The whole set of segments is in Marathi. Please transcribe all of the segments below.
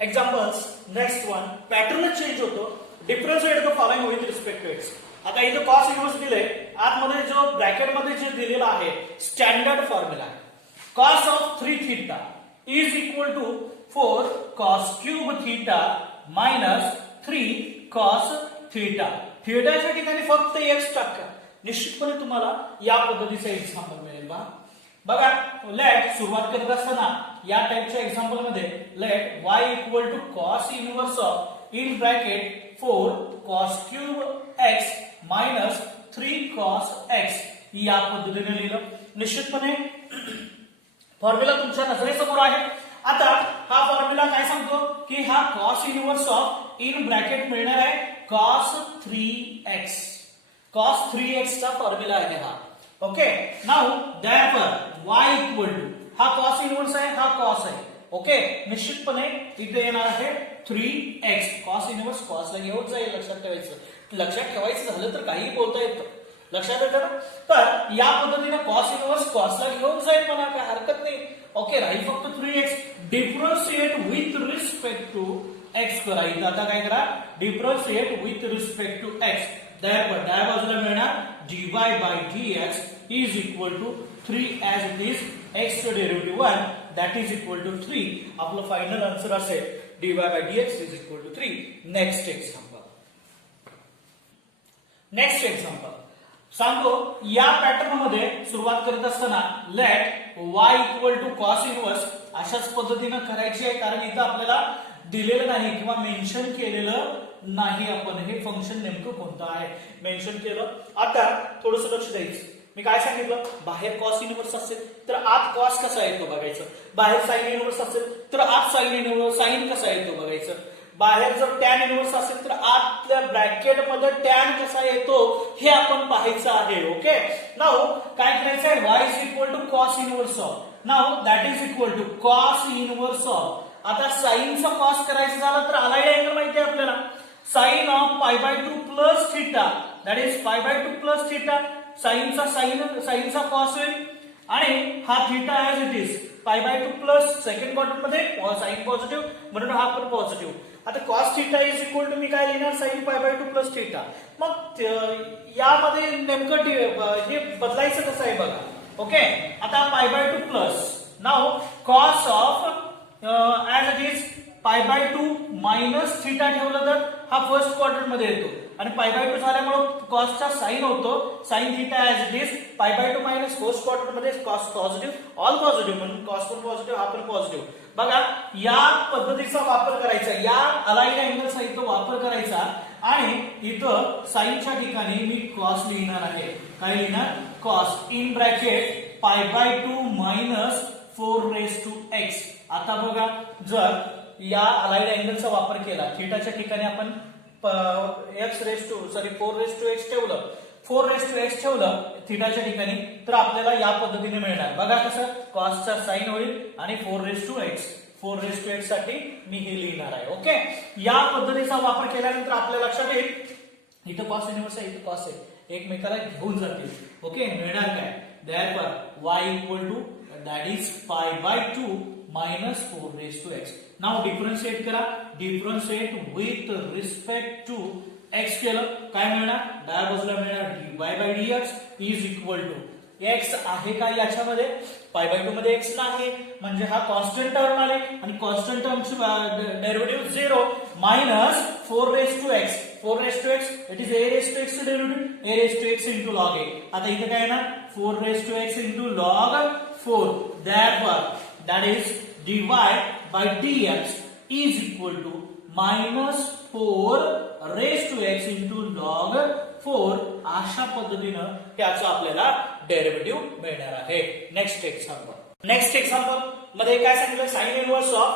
Examples next one pattern change होतो differentiate the following with respect to x. आता इथं कॉस इन्व्हर्स दिले आतमध्ये जो ब्रॅकेटमध्ये जे दिलेला आहे स्टँडर्ड फॉर्म्युला आहे cos of 3 theta is equal to 4 cos cube theta minus 3 cos theta. थीटाच्या ठिकाणी फक्त एक्स टाका. निश्चितपणे तुम्हाला या पद्धतीचा एक्झाम्पल मिळेल बघा. लेट सुरुवात करत असताना या टाइपच्या एक्झाम्पल मध्ये let y equal to cos inverse of in bracket 4 cos cube x minus 3 cos x या पद्धतीने लिहिलं. निश्चितपणे फॉर्म्युला तुमच्या नजरेसमोर आहे. आता हा फॉर्म्युला काय सांगतो की हा cos inverse of in bracket मिळणार आहे कॉस 3x. कॉस 3x चा फॉर्म्युला आहे हा. Okay now therefore y equal to हा कॉस इनवर्स आहे हा कॉस आहे. ओके निश्चितपणे इथे येणार आहे 3x. कॉस इनवर्स कॉसला घेऊन जाईल. लक्षात ठेवायचं झालं तर काही बोलता येतं. लक्षात येतं ना. तर या पद्धतीने कॉस इनवर्स कॉसला घेऊन जाईल म्हणा काय हरकत नाही. ओके राहील फक्त 3x. Differentiate with respect to x करा. इथं आता काय करा differentiate with respect to x. Therefore डाव्या बाजूला मिळणार dy by dx is equal to 3 as it is x चं derivative 1 that is equal to 3. आपलं फायनल आन्सर असेल dy by dx is equal to 3. Next example सांगतो या पॅटर्न मध्ये सुरुवात करत असताना let y equal to cos inverse अशाच पद्धतीने करायची आहे कारण इथं आपल्याला दिलेलं नाही किंवा मेन्शन केलेलं नाही. आपण हे फंक्शन नेमकं कोणतं आहे मेन्शन केलं. आता थोडंसं लक्ष द्यायचं. मी काय सांगितलं बाहेर कॉस इनवर्स असेल तर आत कॉस कसा येतो बघायचं. बाहेर साइन इनवर्स असेल तर आत साइन कसा येतो बघायचं. बाहेर जर टॅन इनवर्स असेल तर आतल्या ब्रॅकेट मध्ये टॅन कसा येतो हे आपण पाहायचं आहे. ओके नाउ काय करायचं आहे y is equal to cos inverse of now that is equal to cos inverse of. आता साइनचा कॉस करायचं झालं तर अलाइड अँगल माहिती आहे आपल्याला sine of π/2 plus theta that is π/2 plus theta. साइनचा कॉस होईल आणि हा theta as it is π/2 plus second quadrant मध्ये साइन पॉझिटिव्ह म्हणून हा पण पॉझिटिव्ह. आता cos theta is equal to मी काय लिहिणार साइन π/2 प्लस थीटा. मग यामध्ये नेमकं हे बदलायचं कसं आहे बघा. ओके आता π/2 plus now cos of as it is π/2 minus theta ठेवलं तर हा फर्स्ट क्वाड्रंट मध्ये येतो आणि π/2 झाल्यामुळे कॉसचा साइन होतो sine theta as it is π/2 minus first quadrant मध्ये कॉस पॉझिटिव्ह ऑल पॉझिटिव्ह म्हणून कॉस पण पॉझिटिव्ह हा पण पॉझिटिव्ह. बघा या पद्धतीचा वापर करायचा या अलाइड अँगलचा इथं वापर करायचा आणि इथं साइनच्या ठिकाणी मी कॉस लिहिणार आहे. काय लिहिणार cos in bracket π/2 minus 4x. आता बघा जर या अलाइड अँगलचा वापर केला थीटाच्या ठिकाणी आपण 4x ठेवलं 4x ठेवलं थीटाच्या ठिकाणी तर आपल्याला या पद्धतीने मिळणार. बघा कसं कॉसचा साइन होईल आणि 4x साठी मी हे लिहिणार आहे. ओके या पद्धतीचा वापर केल्यानंतर आपल्या लक्षात येईल इथं कॉस इनवर्स आहे इथं कॉस आहे एकमेकाला घेऊन जातील. ओके मिळणार काय therefore y equal to that is π/2 minus 4x. Now differentiate करा. Differentiate with respect to x केलं काय मिळणार डाव्या बाजूला मिळणार dy by dx is equal to x आहे का याच्यामध्ये π/2 मध्ये x नाही म्हणजे हा कॉन्स्टंट टर्म आले आणि कॉन्स्टंट टर्मची derivative 0 minus 4x it is a⁻x derivative a⁻x into log a. आता इथे काय येणार 4x into log 4. Therefore that is dy by dx is equal to minus 4x into log 4. अशा पद्धतीनं त्याचं आपल्याला डेरिव्हेटिव्ह मिळणार आहे. नेक्स्ट एक्झाम्पल मध्ये काय सांगितलं sine inverse of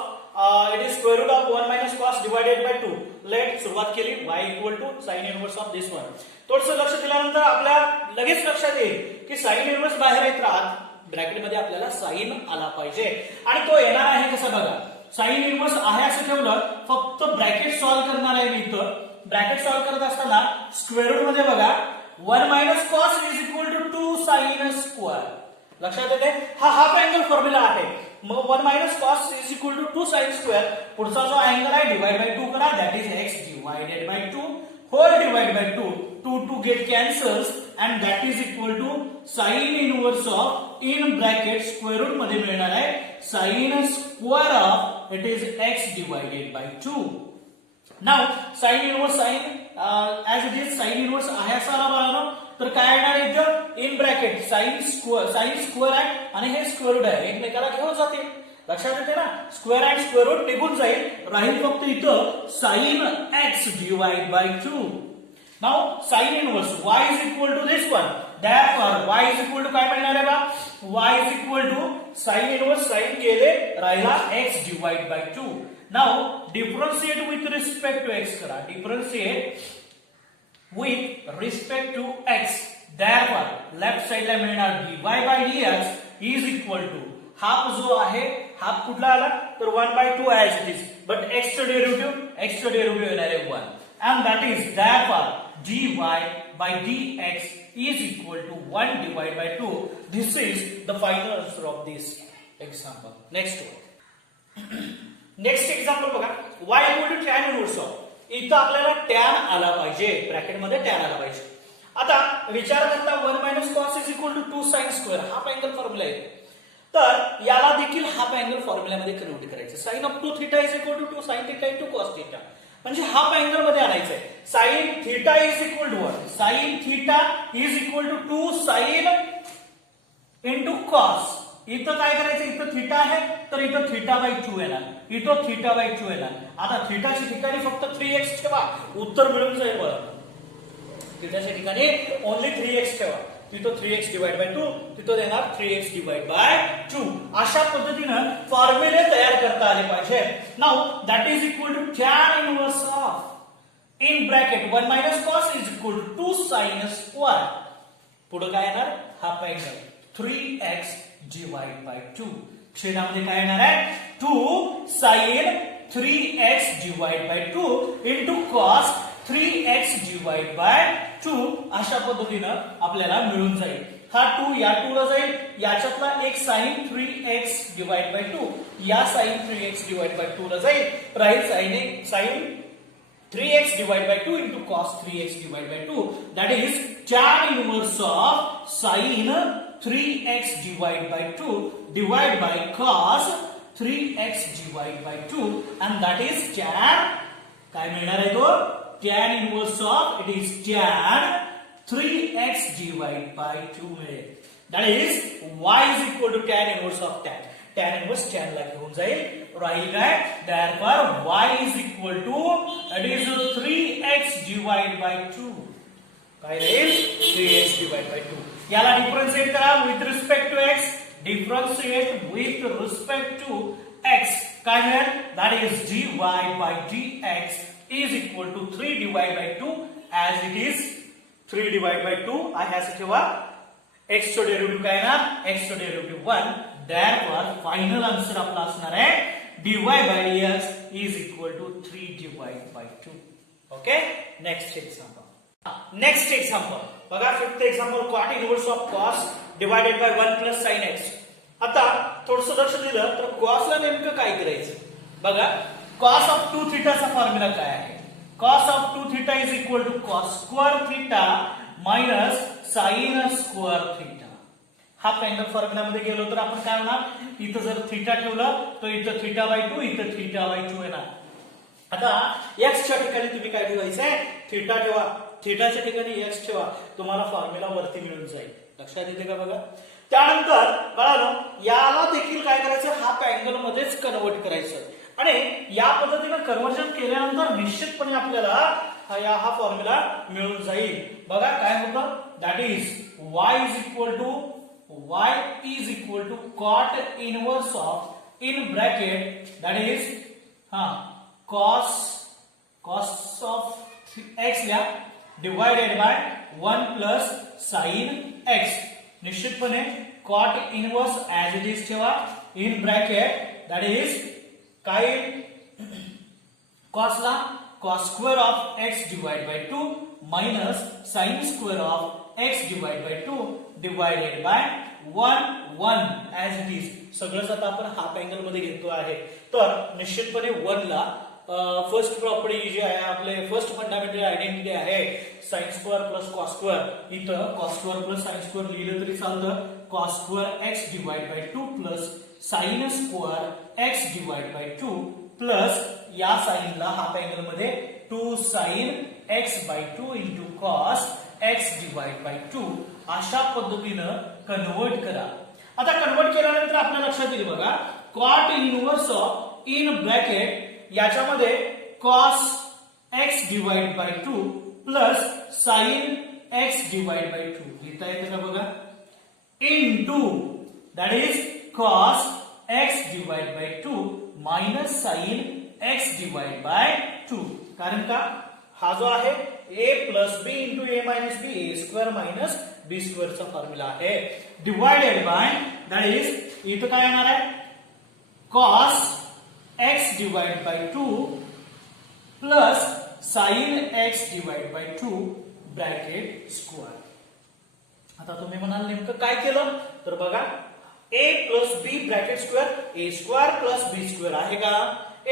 it is square root of 1 minus cos divided by 2. Let सुरुवात केली y equal to sine inverse of this one. थोडंसं लक्ष दिल्यानंतर आपल्या लगेच लक्षात येईल की साइन इनवर्स बाहेर येत राहत ब्रॅकेट मध्ये आपल्याला साइन आला पाहिजे आणि तो येणार आहे कसं बघा. साइन इनवर्स आहे असं ठेवलं फक्त ब्रॅकेट सॉल्व्ह करणार आहे मी इथं. ब्रॅकेट सॉल्व्ह करत असताना स्क्वेअर रूट मध्ये बघा 1 minus cos is equal to 2 sine square. लक्षात येते हा हाफ अँगल फॉर्म्युला आहे. मग 1 minus cos is equal to 2 sine square. पुढचा जो अँगल आहे डिवाइड बाय 2 करा, that is x divided by 2 whole divide by 2. 2 get cancels and that is equal to sine inverse of in bracket square root मध्ये मिळणार आहे sine square of it is x divided by 2. Now sine inverse sign as it is sine inverse आहे असा बाळांनो, तर काय येणार आहे इथं इन ब्रॅकेट साइन स्क्वेअर आहे आणि हे स्क्वेअर रूट आहे, एकमेकाला घेऊन जाते. लक्षात येते ना, स्क्वेअर अँड स्क्वेअर रूट निघून जाईल, राहील फक्त इथं sine x divide by 2. Now sine inverse y is equal to this one, therefore y is equal to काय मिळणार आहे बा, y is equal to sine inverse sine गेले, राहिला x divide by 2. Now differentiate with respect to x करा, differentiate with respect to x. Therefore, left side ला मिळणार dy by dx is equal to half जो आहे, हाफ कुठला आला तर 1 by 2 as it is, but x चा डेरिव्हेटिव्ह येणार आहे 1, and that is therefore dy by dx is equal to 1 divided by 2. This is the final answer of this example. Next one. Next example बघा, y equal to tan inverse of. इथं आपल्याला टॅन आला पाहिजे, ब्रॅकेट मध्ये टॅन आला पाहिजे. आता विचार करता 1 minus cos is equal to 2 sine square, half angle formula आहे, तर याला देखील हाफ अँगल फॉर्म्युल्यामध्ये कन्व्हर्ट करायचं. Sine of 2 theta is equal to 2 sine theta into cos theta, म्हणजे हाफ अँगल मध्ये आणायचंय. Sine theta is equal to 1, sine theta is equal to 2 sine into cos. इथं काय करायचं, इथं थीटा आहे तर इथं थीटा बाय 2 येणार, इथं थीटा बाय 2 येणार. आता थीटाच्या ठिकाणी फक्त 3x ठेवा, उत्तर मिळून जाईल बघा. थीटाच्या ठिकाणी ओनली 3x ठेवा, तिथं 3x डिवाइड बाय 2, तिथं देणार 3x डिवाइड बाय 2. अशा पद्धतीनं फॉर्म्युले तयार करता आले पाहिजे. Now that is equal to tan inverse of in bracket 1 minus cos is equal to 2 sine square. पुढे काय येणार, half angle 3x divide by 2. छेदामध्ये काय येणार आहे 2 sine 3x divide by 2 into cos 3x divide by 2. अशा पद्धतीनं आपल्याला मिळून जाईल. हा 2 या 2 ला जाईल, याच्यातला एक साइन 3x डिवाइड बाय 2 या साइन 3x डिवाइड बाय 2 ला जाईल, राहील sign 3x divided by 2 into cos 3x divided by 2. That is tan inverse of sin 3x divided by 2 divided by cos 3x divided by 2, and that is tan. काय मिळणार आहे तो tan inverse of, it is tan 3x divided by 2 मिळेल. That is y is equal to tan inverse of tan. Tan inverse tan ला घेऊन जाईल, राहील काय, therefore y is equal to it is 3x divided by 2. काय राहील 3x divided by 2. याला डिफरन्शिएट करा with respect to x, differentiate with respect to x. काय मिळेल, that is dy by dx is equal to 3 divided by 2 as it is 3 divided by 2 आहे असं ठेवा. x चा डेरिव्हेटिव्ह काय ना, x चा डेरिव्हेटिव्ह 1. therefore फायनल आन्सर आपला असणार आहे dy by dx is equal to 3 divided by 2. Okay, next example बघा, fifth example cot inverse of cos divided by 1 plus sin x. आता थोडंसं लक्ष दिलं तर cos ला नेमकं काय करायचं बघा. cos ऑफ 2 थीटाचा फॉर्म्युला काय आहे, cos of 2 theta is equal to cos square theta minus sin square theta. Half angle फॉर्म्युल्यामध्ये गेलो तर आपण काय होणार, इथं जर थीटा ठेवलं तर इथं थीटा बाय 2, इथं थीटा बाय 2 येणार. आता x च्या ठिकाणी तुम्ही काय ठेवायचंय, थीटा ठेवा, थीटाच्या ठिकाणी x ठेवा, तुम्हाला फॉर्म्युला वरती मिळून जाईल. लक्षात येते का बघा. त्यानंतर बघा याला देखील काय करायचं, हाफ अँगल मध्येच कन्वर्ट करायचं आणि या पद्धतीने कन्वर्जन केल्यानंतर निश्चितपणे आपल्याला हा फॉर्म्युला मिळून जाईल. बघा काय होतं, that is y is equal to cot inverse of in bracket that is cos of x divided by 1 plus sin x. निश्चितपणे cot inverse as it is ठेवा in bracket that is काय cos ला cos square of x divided by 2 minus sin square of x divided by 2 divided by 1 1 as it is सगळंच आता आपण हाफ अँगल मध्ये घेतो आहे. तर निश्चितपणे 1 ला फर्स्ट प्रॉपर्टी जी आहे आपले फर्स्ट फंडामेंटल आयडेंटिटी आहे sine square plus cos square. इथं cos square plus sine square लिहिलं तरी चालतं. Cos square x divide by 2 plus sine square x divide by 2 plus या साइनला हाफ अँगल मध्ये 2 sine x by 2 into cos x divide by 2 अशा पद्धतीनं कन्वर्ट करा. आता कन्वर्ट केल्यानंतर आपल्या लक्षात येईल बघा cot inverse of in bracket याच्यामध्ये cos x divide by 2 plus sin x divide by 2 लिहिता येतं का बघा into that is cos x divide by 2 minus sin x divide by 2. कारण का हा जो आहे a plus B into A minus B A square minus B स्क्वेअरचा फॉर्म्युला आहे डिवाइडेड बाय दॅट इज इथं काय येणार आहे cos x divide by 2 plus sin x divide by 2 bracket square. आता तुम्ही म्हणाल नेमकं काय केलं तर बघा a plus B bracket square a square plus B square आहे का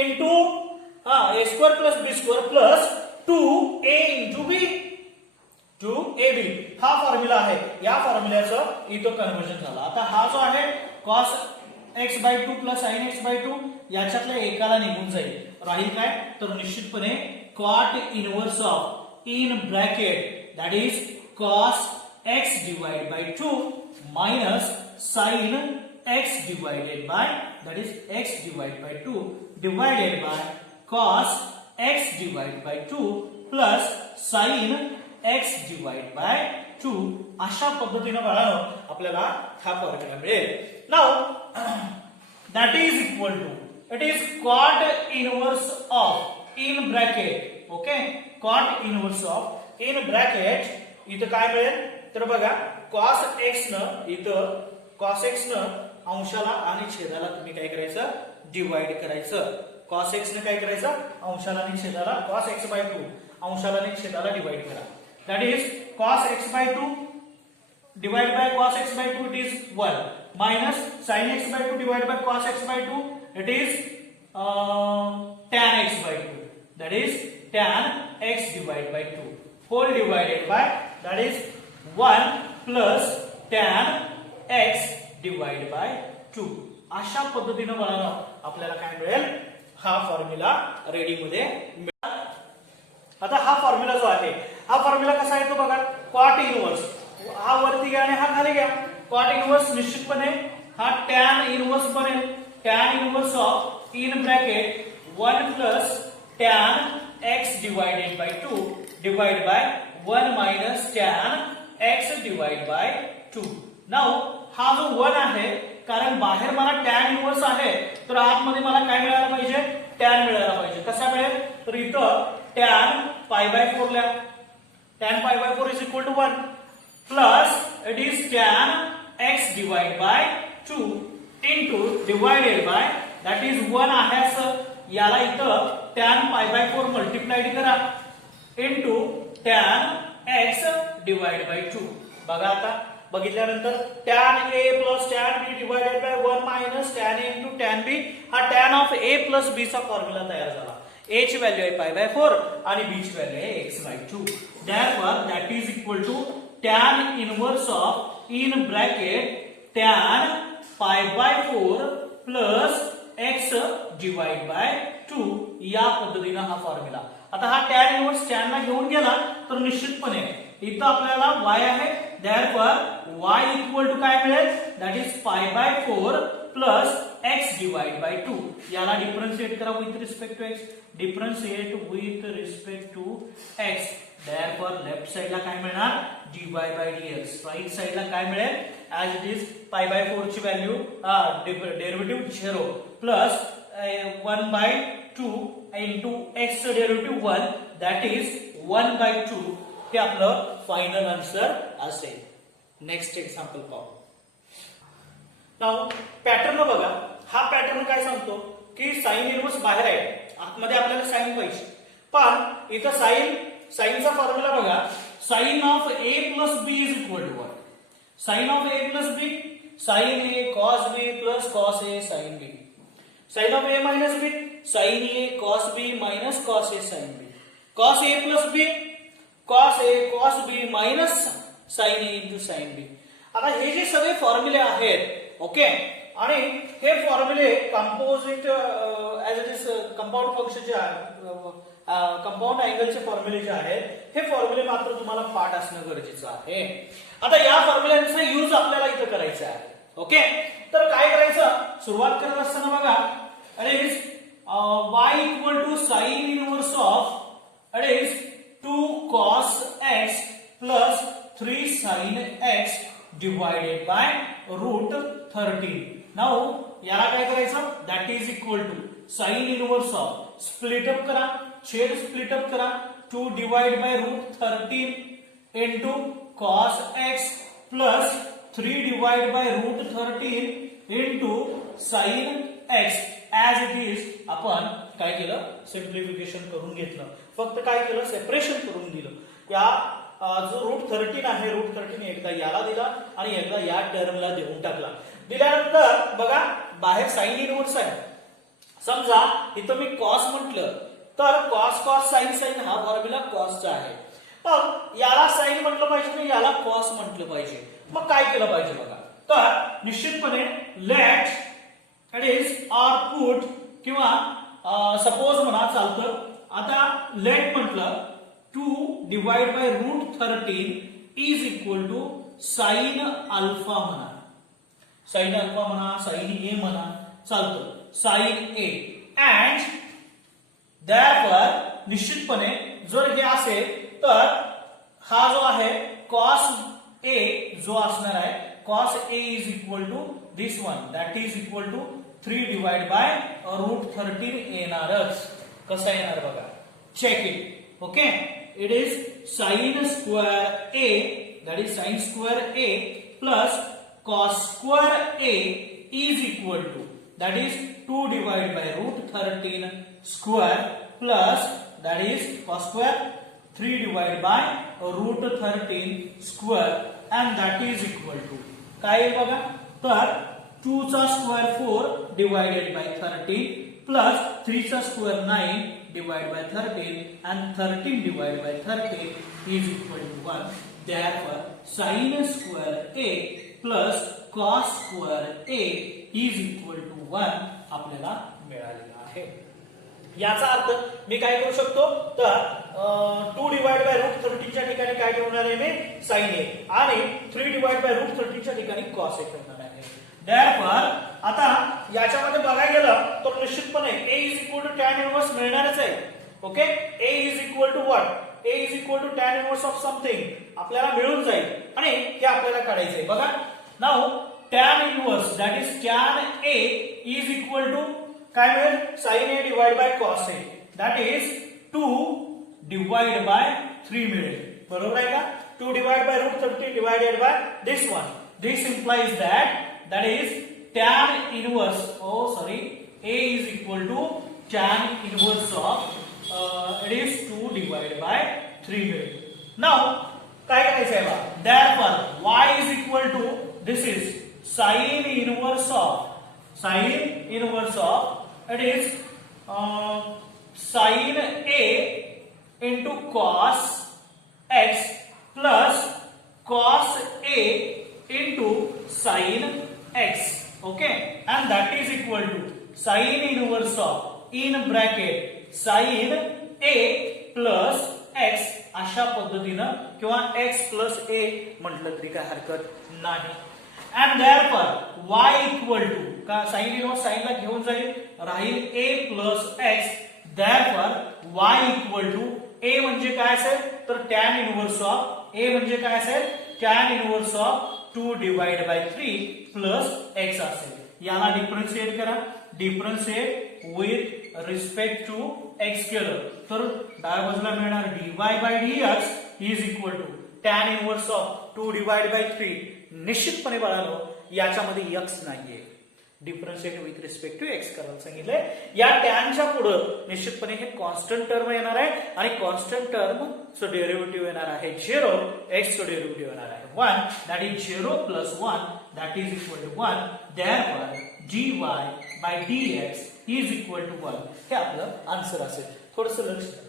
into a square plus B square plus 2a into B 2ab हा फॉर्म्युला आहे. या फॉर्म्युल्याचं इथं कन्व्हर्जन झालं. आता हा जो आहे cos x by 2 plus sin x by 2 याच्यातल्या एकाला निघून जाईल. राहील काय तर निश्चितपणे cot inverse of in bracket that is cos x divide by 2 minus sin x divided by that is x divide by 2 divided by cos x divide by 2 plus sin x divide by 2 अशा पद्धतीने बाळांनो आपल्याला हा फॉर्म्युला मिळेल. Now that is equal to it is cot inverse of in bracket okay cot inverse of in bracket इथं काय मिळेल तर बघा cos x न इथं cos x न अंशाला आणि छेदाला तुम्ही काय करायचं डिवाइड करायचं. cos x न काय करायचं अंशाला आणि छेदाला cos x बाय 2 अंशाला आणि छेदाला डिवाइड करा. that is cos x by 2 divided by cos x by 2 it is 1 minus sin x by 2 divided by cos x by 2 it is tan x by 2 that is tan x divided by 2 whole divided by that is 1 plus tan x divided by 2 अशा पद्धतीने बघा आपल्याला काय मिळेल हा फॉर्म्युला रेडी मध्ये मिळाला. आता हा फॉर्म्युला जो आहे हा फॉर्म्युला कसा येतो बघा cot इनव्हर्स हा वरती घ्या आणि हा खाली घ्या. cot इनव्हर्स निश्चितपणे हा tan इनव्हर्स बनेल. tan inverse of in bracket 1 plus tan x divided by 2 divide bye 1 minus tan x divide by 2. Now हा जो 1 आहे कारण बाहेर मला tan इनव्हर्स आहे तर आतमध्ये मला काय मिळायला पाहिजे tan मिळायला पाहिजे. कसा मिळेल तर इथं tan पाय बाय 4 ला tan pi by 4 is equal to 1 plus it is tan x divide by 2 into divided by that is 1 आहे असं याला इथं tan पाय बाय 4 मल्टिप्लाइड करा into tan x divide by 2. बघा आता बघितल्यानंतर tan a plus tan b divided by 1 minus tan a into tan b हा tan of a plus b चा फॉर्म्युला तयार झाला. a ची व्हॅल्यू आहे पाय बाय 4 आणि b ची व्हॅल्यू आहे x by 2. therefore that is equal to tan inverse of in bracket tan pi by 4 plus x divide by 2 या पद्धतीने हा फॉर्म्युला. आता हा tan इनव्हर्स tan ला घेऊन गेला तर निश्चितपणे इथं आपल्याला y आहे therefore y इक्वल टू काय मिळेल that is pi by 4 plus x divide by 2. याला डिफरन्शिएट करा with respect to x differentiate with respect to x. therefore left साइडला काय मिळणार dy by dx. राइट साइडला काय मिळेल as it is पाय बाय 4 ची value derivative 0 plus 1 by 2 into x derivative 1 that is 1 by 2 हे आपलं फायनल आन्सर असेल. नेक्स्ट एक्झाम्पल पाहू. नाउ पॅटर्न बघा हा पॅटर्न काय सांगतो की साइन इनव्हर्स बाहेर आहे आतमध्ये आपल्याला साइन पाहिजे पण इथं साइनचा फॉर्म्युला बघा sine of a plus b is equal to 1. Sine of a plus b sine A cos B plus cos A sine B, sine of A minus B sine A cos B minus cos A sine B, cos A plus B cos A cos B minus sine A into sine B. आता हे जे सगळे फॉर्म्युले आहेत ओके, आणि हे फॉर्म्युले composite as it is compound फंक्शनचे कंपाऊंड अँगलचे फॉर्म्युले जे आहेत हे फॉर्म्युले मात्र तुम्हाला पाठ असणं गरजेचं आहे. आता या फॉर्म्युल्यांचा यूज आपल्याला इथं करायचा आहे ओके. तर काय करायचं, सुरुवात करत असताना बघा it is y equal to sine inverse of it is 2 cos x plus 3 sin x divided by root 13. Now याला काय करायचं, that is equal to sine inverse of split up करा, छेद स्प्लिट अप करा, 2 divide by root 13 into cos x plus 3 divide by root 13 into sin x as it is. आपण काय केलं, सिम्प्लिफिकेशन करून घेतलं, फक्त काय केलं, सेपरेशन करून दिलं. या जो रूट 13 आहे, रूट 13 एकदा याला दिला आणि एकदा या टर्मला देऊन टाकला. दिल्यानंतर बघा बाहेर साइन इनवर्स आहे, समजा इथं मी कॉस म्हटलं तर कॉस कॉस साइन साइन हा फॉर्म्युला कॉसचा आहे. मग याला साइन म्हटलं पाहिजे आणि याला कॉस म्हटलं पाहिजे. मग काय केलं पाहिजे बघा, तर निश्चितपणे let it is or put किंवा सपोज म्हणा चालतं. आता लेट म्हटलं 2 divide by root 13 is equal to sine alpha म्हणा, साइन अल्फा म्हणा, साइन ए म्हणा चालतं, साइन ए. अँड दॅरफॉर निश्चितपणे जर हे असेल तर हा जो आहे कॉस ए जो असणार आहे, cos A is equal to this one, that is equal to 3 divide by root 13 येणारच. कसं येणार बघा, check it okay. It is sine square A, that is sine square A plus cos square A is equal to that is 2 divide by root 13 square plus that is cos square 3 divide by root 13 square and that is equal to काय बघा, तर 2 चा स्क्वेअर 4 डिवाइडेड बाय 13 प्लस 3 चा square 9 divide by 13 and 13 divided by 13 is equal to 1. Therefore, sin square a plus cos square a is equal to 1 आपल्याला मिळालेला आहे. याचा अर्थ मी काय करू शकतो, तर 2 डिवाइड बाय रूट 13 च्या ठिकाणी काय ठेवणार आहे मी, साइन ए, आणि 3 डिवाइड बाय रूट 13 च्या ठिकाणी कॉस ए ठेवणार आहे. Therefore, आता याच्यामध्ये बघायला गेलं तर निश्चितपणे a is equal to tan inverse मिळणारच आहे okay. a is equal to what, a is equal to tan inverse of something आपल्याला मिळून जाईल आणि हे आपल्याला काढायचंय. बघा now tan inverse that is tan a is equal to काय मिळेल, sin a divide by cos a, that is 2 divide by 3 मिळेल. बरोबर आहे का, 2 divide by root 13 divided by this one. This implies that is tan inverse, a is equal to tan inverse of it is 2 divided by 3 मिळेल. Now काय करायचं आहे बघा, therefore y is equal to this is sin inverse of it is sin a into cos x plus cos a into sin x okay, and that is equal to sin inverse of in bracket sin a plus x अशा पद्धतीनं किंवा x plus a म्हटलं तरी काय हरकत नाही. and therefore y equal to का sin inverse sin ला घेऊन जाईल, राहील a plus x. therefore y equal to a म्हणजे काय असेल तर tan inverse of a म्हणजे काय असेल tan inverse of 2 divide by 3 plus x असेल. याला डिफरन्शिएट करा, differentiate with respect to x केलं तर डाव्या बाजूला मिळणार dy by dx is equal to tan inverse of 2 divide by 3. निश्चितपणे बाळांनो याच्यामध्ये x नाहीये, differentiate with respect to x करायला सांगितलंय. या टॅनच्या पुढे निश्चितपणे हे कॉन्स्टंट टर्म येणार आहे आणि कॉन्स्टंट टर्म चं डेरिव्हेटिव्ह येणार आहे 0, x चं डेरिव्हेटिव्ह येणार आहे 1, that is 0 plus 1 that is equal to 1. Therefore dy by dx is equal to 1. हे आपलं आन्सर असेल. थोडंसं लक्ष द्या.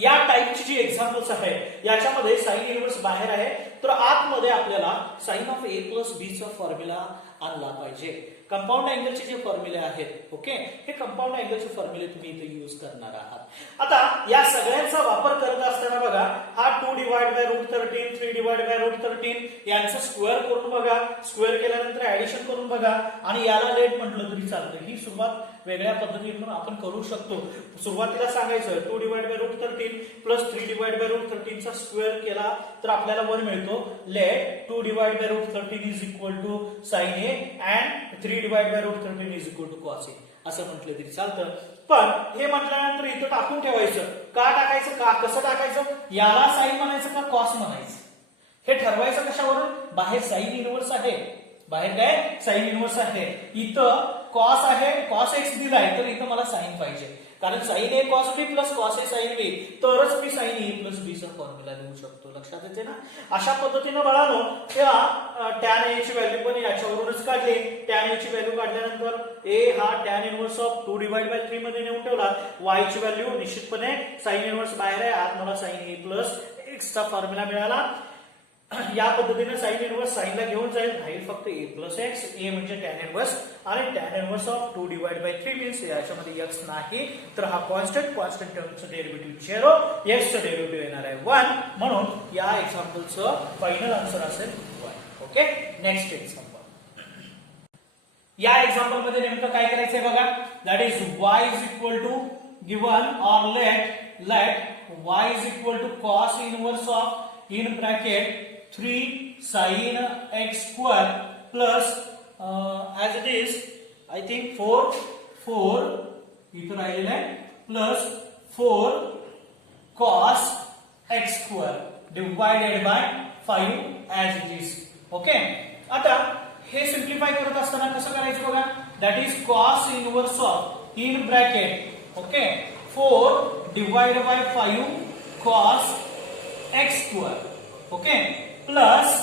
या टाइपची जी एक्झाम्पल्स आहेत याच्यामध्ये साइन इनव्हर्स बाहेर आहे, तर आतमध्ये आपल्याला sine of a plus b चा फॉर्म्युला आणला पाहिजे. कंपाऊंड अँगलचे जे फॉर्म्युले आहेत, ओके, हे कंपाऊंड अँगलचे फॉर्म्युले तुम्ही इथे यूज करणार आहात. आता या सगळ्यांचा वापर करत असताना बघा, हा 2 divide by root 13, 3 divide by root 13 यांचं स्क्वेअर करून बघा, स्क्वेअर केल्यानंतर ऍडिशन करून बघा, आणि याला लेट म्हटलं तरी चालतं. ही सुरुवात वेगळ्या पद्धतीने आपण करू शकतो. सुरुवातीला सांगायचं 2 divide by root 13 plus 3 divide by root 13 चा स्क्वेअर केला तर आपल्याला 1 मिळतो. Let 2 divide by root 13 is equal to sine A and 3 divide by root 13 is equal to cos A असं म्हटलं तरी चालतं. पण हे म्हटल्यानंतर इथं टाकून ठेवायचं. का टाकायचं, का कसं टाकायचं, याला साइन म्हणायचं का कॉस म्हणायचं, हे ठरवायचं कशावरून. बाहेर साइन इनव्हर्स आहे, बाहेर काय साइन इनव्हर्स आहे, इथं कॉस आहे, कॉस एक्स दिलाय, तर इथं मला साइन पाहिजे. कारण sign A cos B plus cos A sine बी, तरच मी साइन ए प्लस बी चा फॉर्म्युला देऊ शकतो. लक्षात येते ना. अशा पद्धतीनं बाळांनो त्या टॅन ए ची व्हॅल्यू पण याच्यावरूनच काढली. टॅन ए ची व्हॅल्यू काढल्यानंतर ए हा tan inverse of 2 divide by 3 मध्ये नेऊन ठेवला. वाय ची व्हॅल्यू निश्चितपणे साइन इनव्हर्स बाहेर आहे, आत मला साइन ए प्लस एक्स चा फॉर्म्युला मिळाला. या पद्धतीने साइन इनव्हर्स साइनला घेऊन जाईल, राहील फक्त ए प्लस एक्स. ए म्हणजे टॅन इनव्हर्स, आणि tan inverse of 2 divide by 3 means याच्यामध्ये एक्स नाही, तर हा कॉन्स्टंट टर्मचं डेरिव्हेटिव्ह 0, एक्सचं डेरिव्हेटिव्ह येणार आहे 1. म्हणून या एक्झाम्पलचं फायनल आन्सर असेल 1. Okay, next example. या एक्झाम्पल मध्ये नेमकं काय करायचंय बघा. That is y is equal to given or let y is equal to cos inverse of in bracket 3 sin x square plus as it is I think 4 इथं राहिलेलं आहे plus 4 cos x square divided by 5 as it is. Okay, आता हे सिम्प्लिफाय करत असताना कसं करायचं बघा. That is cos inverse of in bracket, okay, 4 divide by 5 cos x square, okay, plus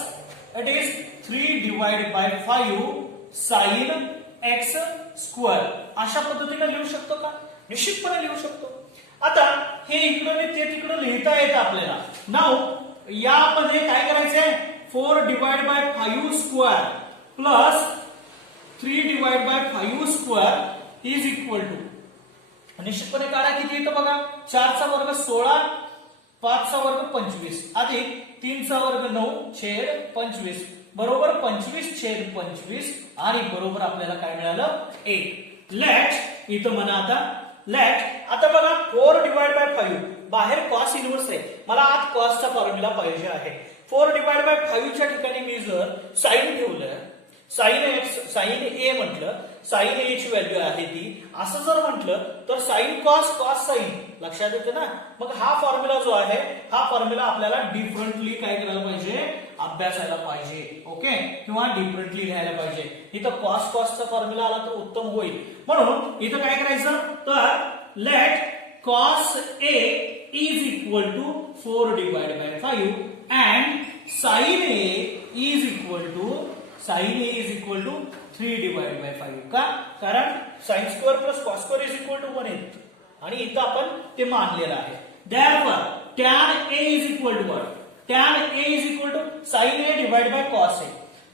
it is 3 divide by 5 sign X square. अशा पद्धतीने लिहू शकतो का, निश्चितपणे लिहू शकतो. आता हे इकडं ते तिकडं लिहिता येतं आपल्याला. नाव यामध्ये काय करायचंय, 4 divide by 5 square plus 3 divide by 5 square is equal to, निश्चितपणे काढा किती येतं बघा. 4 चा वर्ग 16, 5 चा वर्ग 25 अधिक 3 चा वर्ग 9 छेद 25 बरोबर 25 छेद 25, आणि बरोबर आपल्याला काय मिळालं 1. लेट इथं म्हणा आता लेट, आता बघा 4 डिवाइड बाय 5 बाहेर कॉस इनव्हर्स आहे, मला आत कॉसचा फॉर्म्युला पाहिजे आहे. 4 डिवाइड बाय 5 च्या ठिकाणी मी जर साइन ठेवलं, साइन एक्स साइन ए म्हटलं, साइन ए ची व्हॅल्यू आहे ती, असं जर म्हटलं तर साइन कॉस कॉस साइन, लक्षात येते ना. मग हा फॉर्म्युला जो आहे, हा फॉर्म्युला आपल्याला डिफरंटली काय करायला पाहिजे, अभ्यासायला पाहिजे. ओके, किंवा डिफरंटली घ्यायला पाहिजे. इथं कॉस कॉसचा फॉर्म्युला आला तर उत्तम होईल. म्हणून इथं काय करायचं, तर let cos A is equal to 4 divide by 5 and sine A is equal to sine A is equal to 3 divide by 5. का, कारण sine square plus cos square is equal to 1 येत, आणि इथं आपण ते मानलेलं आहे. Therefore tan A is equal to what? Tan A is equal to sin A divided by cos A.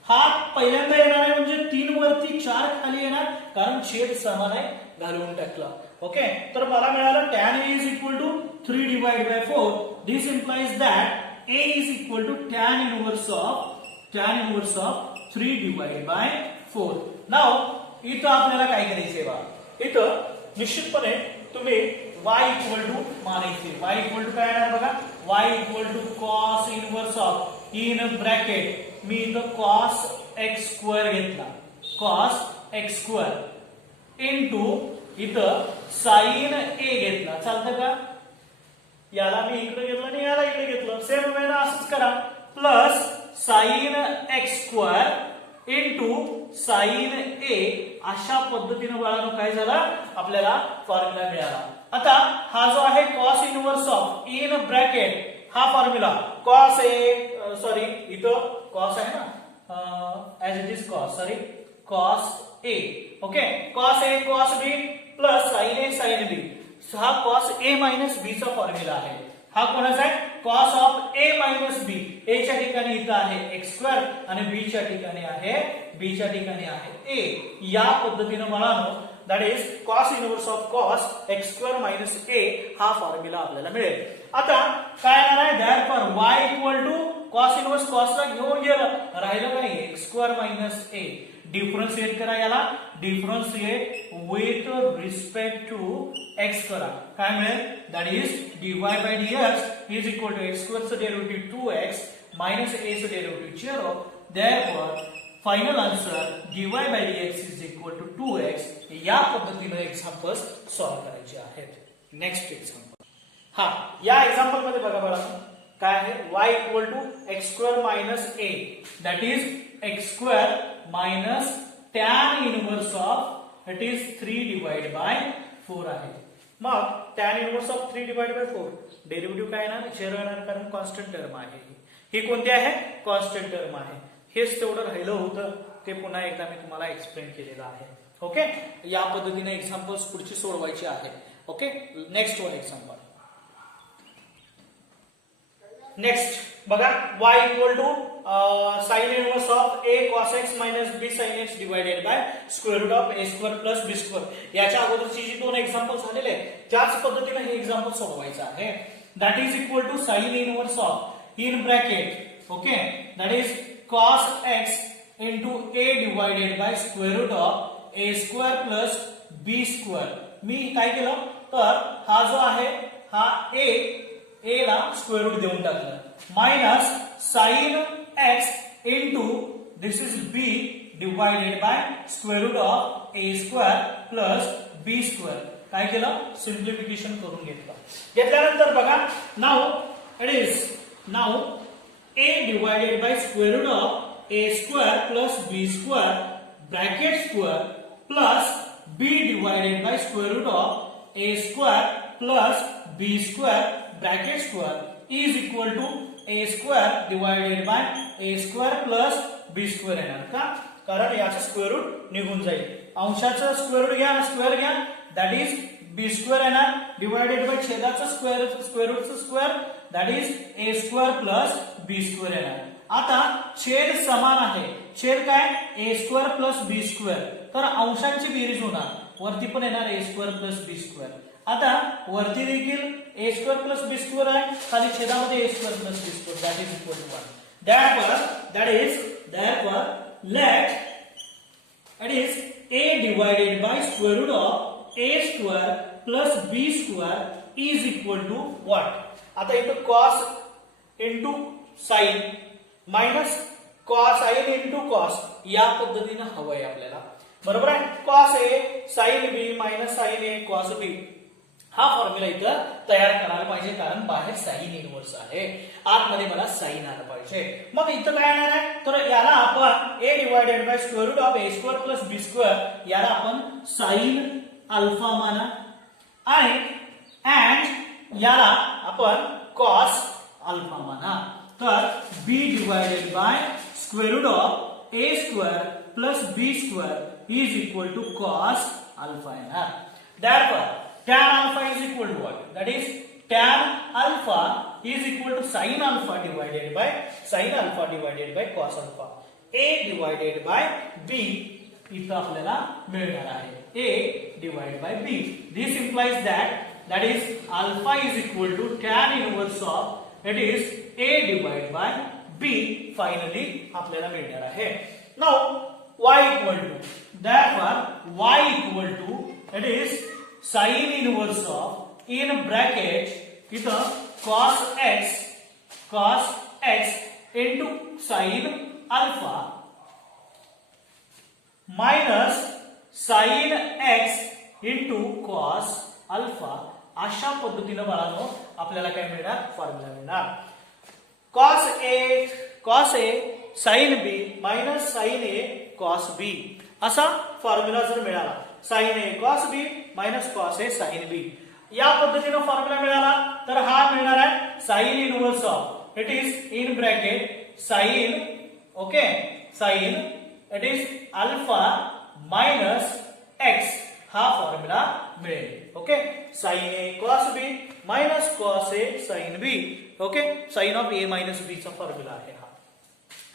हा पहिल्यांदा येणार आहे म्हणजे 3 वरती 4 खाली येणार, कारण छेद समान आहे, घालवून टाकला. ओके, तर मला मिळालं tan A is equal to 3 divided by 4. This implies that A is equal to tan inverse of 3 divided by 4. Now इथं आपल्याला काय करायचंय बा, इथं निश्चितपणे तुम्ही y इक्वल टू मानायचे. y इक्वल टू काय येणार बघा, y equal to cos inverse of in bracket मी इथं कॉस एक्स स्क्वेअर घेतला, कॉस एक्स स्क्वेअर इनटू इथं साइन ए घेतला. चालतं का, याला मी इकडे घेतलं आणि याला इकडे घेतलं, सेम वेळेला असंच करा. Plus sine X square into sine A, अशा पद्धतीने बाळांनो काय झालं, आपल्याला फॉर्म्युला मिळाला. आता हा जो आहे cos inverse of in bracket, हा फॉर्म्युला कॉस ए, सॉरी इथं कॉस आहे ना, as it is cos A. Okay, cos A cos B plus sin A sin B. हा cos A minus B चा फॉर्म्युला आहे. हा कोणाचा आहे? cos of A minus B. A च्या ठिकाणी इथं आहे x स्क्वेअर आणि B च्या ठिकाणी आहे A. या पद्धतीने मुलांनो that is cos inverse of cos x square minus A हा फॉर्म्युला आपल्याला मिळेल. आता काय येणार आहे? therefore y equal to cos inverse cos ला घेऊन गेलं राहिलं काय x square minus A. Differentiate करा याला, differentiate with respect to x करा. काय मिळेल? that is dy by dx is equal to x square चं डेरिव्हेटिव्ह 2x minus A चं derivative 0. therefore final answer dy by dx is equal to 2x. या पद्धतीने एक्झाम्पल्स सॉल्व्ह करायचे आहेत. Next example. हा या एक्झाम्पल मध्ये बघा बघा काय आहे? y equal to x square minus A that is x square minus tan inverse of it is 3 divided by 4 आहे. मग tan inverse of 3 divided by 4 derivative काय येणार? 0 येणार कारण कॉन्स्टंट टर्म आहे. ही कोणती आहे? कॉन्स्टंट टर्म आहे. हेच तेवढं राहिलं होतं ते पुन्हा एकदा मी तुम्हाला एक्सप्लेन केलेलं आहे. ओके, या पद्धतीने एक्झाम्पल्स पुढची सोडवायची आहे. Okay, next one example. Next बघा y equal to sin inverse of a cos x minus b sin x divided by square root of a square plus b square. याच्या अगोदरची जी दोन एक्झाम्पल झालेले आहेत त्याच पद्धतीने हे एक्झाम्पल सोडवायचं आहे. That is equal to sin inverse of in bracket okay that is cos x into a divided by square root of a square plus b square. मी काय केलं तर हा जो आहे हा a ला स्क्वेअर रूट देऊन टाकलं minus sin x into this is b divided by square root of a square plus b square. काय केलं? सिम्प्लिफिकेशन करून घेतल्यानंतर बघा now it is now a divided by square root of a square plus b square bracket square plus b divided by square root of a square plus b square bracket square is equal to a square divided by a square plus b square येणार का? कारण याचं स्क्वेअर रूट निघून जाईल. अंशाचं स्क्वेअर रूट घ्या, स्क्वेअर घ्या दॅट इज b स्क्वेअर येणार डिवाइडेड बाय छेदाचं स्क्वेअर रूटचं square that is a square plus b square येणार. आता छेद समान आहे. छेद काय? a square plus b square. तर अंशांची बेरीज होणार. वरती पण येणार a square plus b square. आता वरती देखील a square plus b square आहे, खाली छेदामध्ये a square plus b square that is equal to 1. therefore let it is a divided by square root of a square plus b square is equal to what? आता इथं cos into sin minus cos sin into cos या पद्धतीने हवंय आपल्याला. बरोबर आहे? cos a sin b minus sin a cos b हा फॉर्म्युला इथं तयार करायला पाहिजे कारण बाहेर साइन इनवर्स आहे, आतमध्ये मला साइन आलं पाहिजे. मग इथं काय येणार आहे? तर याला आपण a divided by square root of a square plus b square याला आपण साइन अल्फा माना आणि अँड याला आपण कॉस अल्फा माना. तर b divided by square root of a square plus b square is equal to cos alpha येणार. therefore tan alpha is equal to what? That is tan alpha is equal to sin alpha divided by cos alpha. A divided by B इथं आपल्याला मिळणार आहे A divided by B. This implies that is alpha is equal to tan inverse of it is A divided by B. Finally आपल्याला मिळणार आहे. Now y equal to therefore y equal to it is sin inverse of in bracket इथं cos x into sin alpha minus sin x into cos alpha. अशा पद्धतीने बाळांनो आपल्याला काय मिळणार? फॉर्म्युला मिळणार. cos a sin b minus sin a cos b असा फॉर्म्युला जर मिळाला sin a cos b minus cos a sin b या पद्धतीने फॉर्म्युला मिळाला तर हा मिळणार आहे sin inverse of it is in bracket sin okay sine it is alpha minus X हा फॉर्म्युला मिळेल. Okay, sine A cos B minus cos A sine B. Okay, sine of A minus B चा फॉर्म्युला आहे हा.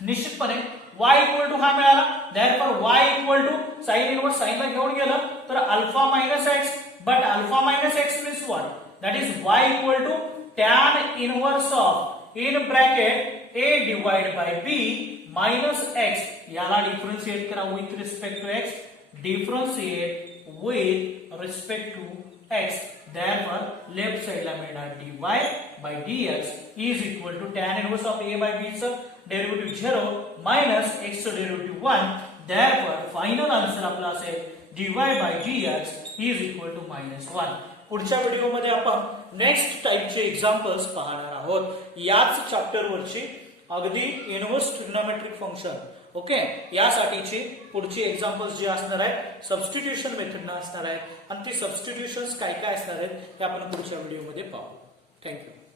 निश्चितपणे y इक्वल टू हा मिळाला. therefore y equal to sine inverse sine ला घेऊन गेलं तर alpha minus X, but alpha minus X means what, that is y equal to tan inverse of in bracket a divide by b minus x. याला डिफरन्शिएट करा with respect to x, differentiate with respect to x. therefore left side ला मिळणार dy by dx is equal to tan inverse of a by b चं डेरिव्हेटिव्ह 0 मायनस x चं डेरिव्हेटिव्ह 1. therefore फायनल आन्सर आपला असेल dy by dx is equal to -1. पुढच्या व्हिडिओमध्ये आपण नेक्स्ट टाइपचे एक्झाम्पल्स पाहणार आहोत. याच चॅप्टर वरची अगदी इनव्हर्स ट्रिग्नोमेट्रिक फंक्शन. ओके, यासाठीची पुढची एक्झाम्पल्स जे असणार आहेत सबस्टिट्यूशन मेथडनं असणार आहेत आणि ती सबस्टिट्यूशन्स काय काय असणार आहेत हे आपण पुढच्या व्हिडिओमध्ये पाहू. थँक्यू.